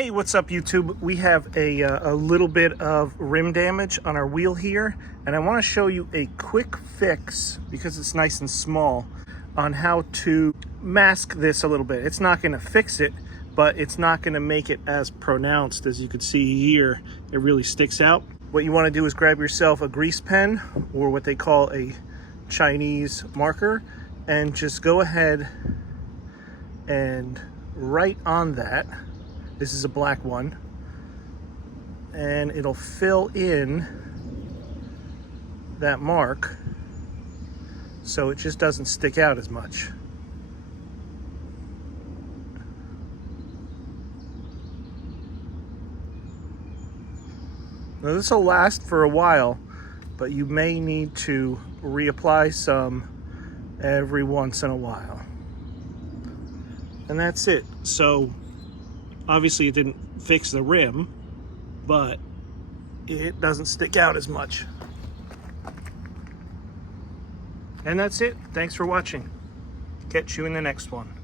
Hey, what's up YouTube? We have a little bit of rim damage on our wheel here, and I want to show you a quick fix, because it's nice and small, on how to mask this a little bit. It's not going to fix it, but it's not going to make it as pronounced. As you can see here, it really sticks out. What you want to do is grab yourself a grease pen, or what they call a Chinese marker, and just go ahead and write on that. This is a black one, and it'll fill in that mark so it just doesn't stick out as much. Now this will last for a while, but you may need to reapply some every once in a while. And that's it. So obviously it didn't fix the rim, but it doesn't stick out as much. And that's it. Thanks for watching. Catch you in the next one.